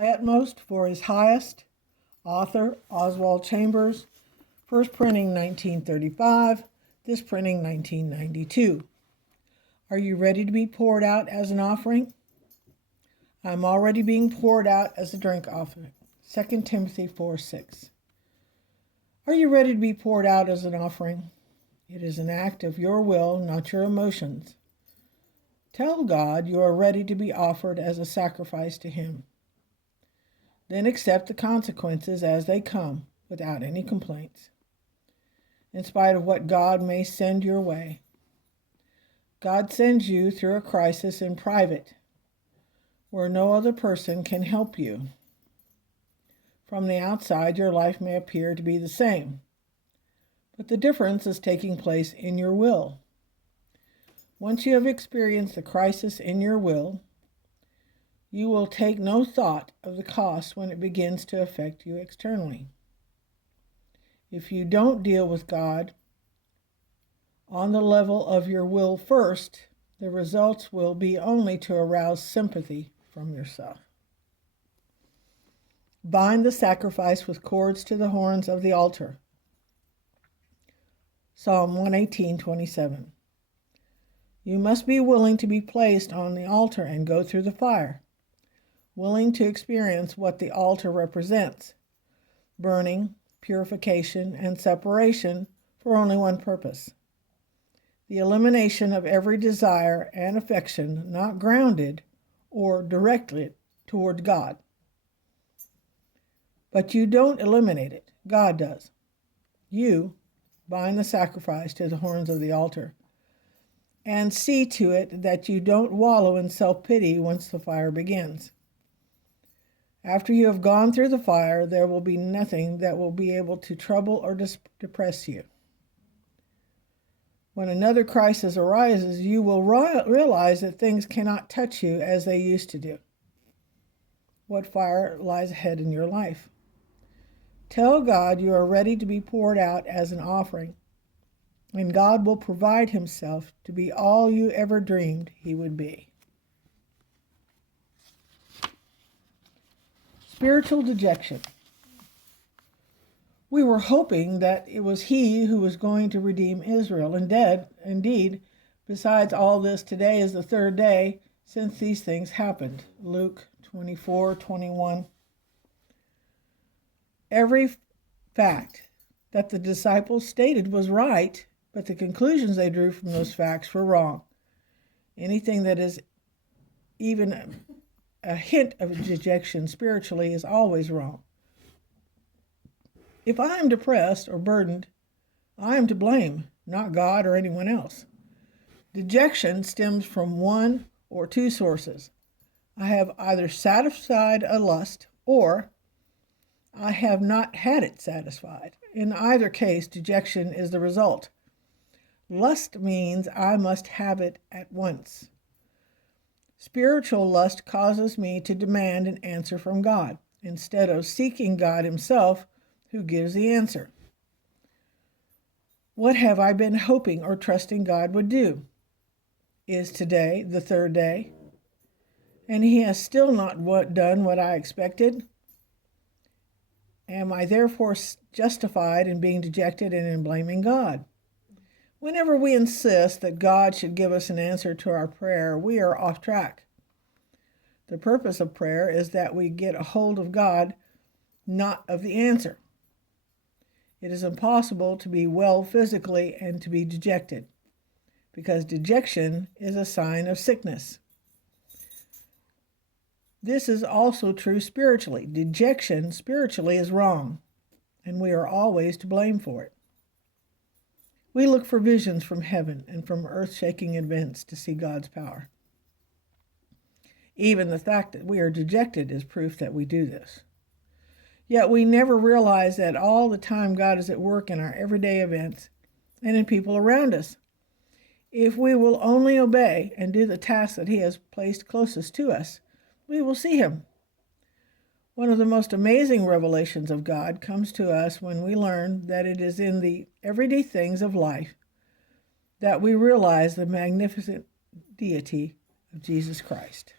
Utmost for his highest. Author Oswald Chambers. First printing 1935. This printing 1992. Are you ready to be poured out as an offering? I'm already being poured out as a drink offering. 2 Timothy 4:6. Are you ready to be poured out as an offering? It is an act of your will, not your emotions. Tell God you are ready to be offered as a sacrifice to Him. Then accept the consequences as they come without any complaints, in spite of what God may send your way. God sends you through a crisis in private, where no other person can help you. From the outside, your life may appear to be the same, but the difference is taking place in your will. Once you have experienced the crisis in your will, you will take no thought of the cost when it begins to affect you externally. If you don't deal with God on the level of your will first, the results will be only to arouse sympathy from yourself. Bind the sacrifice with cords to the horns of the altar. Psalm 118:27. You must be willing to be placed on the altar and go through the fire, willing to experience what the altar represents: burning, purification, and separation for only one purpose: the elimination of every desire and affection not grounded or directed toward God. But you don't eliminate it, God does. You bind the sacrifice to the horns of the altar and see to it that you don't wallow in self-pity once the fire begins. After you have gone through the fire, there will be nothing that will be able to trouble or depress you. When another crisis arises, you will realize that things cannot touch you as they used to do. What fire lies ahead in your life? Tell God you are ready to be poured out as an offering, and God will provide Himself to be all you ever dreamed He would be. Spiritual dejection. We were hoping that it was He who was going to redeem Israel. Indeed, besides all this, today is the third day since these things happened. Luke 24:21. Every fact that the disciples stated was right, but the conclusions they drew from those facts were wrong. Anything that is even a hint of dejection spiritually is always wrong. If I am depressed or burdened, I am to blame, not God or anyone else. Dejection stems from one or two sources. I have either satisfied a lust or I have not had it satisfied. In either case, dejection is the result. Lust means I must have it at once. Spiritual lust causes me to demand an answer from God, instead of seeking God Himself, who gives the answer. What have I been hoping or trusting God would do? Is today the third day, and He has still not done what I expected? Am I therefore justified in being dejected and in blaming God? Whenever we insist that God should give us an answer to our prayer, we are off track. The purpose of prayer is that we get a hold of God, not of the answer. It is impossible to be well physically and to be dejected, because dejection is a sign of sickness. This is also true spiritually. Dejection spiritually is wrong, and we are always to blame for it. We look for visions from heaven and from earth-shaking events to see God's power. Even the fact that we are dejected is proof that we do this. Yet we never realize that all the time God is at work in our everyday events and in people around us. If we will only obey and do the tasks that He has placed closest to us, we will see Him. One of the most amazing revelations of God comes to us when we learn that it is in the everyday things of life that we realize the magnificent deity of Jesus Christ.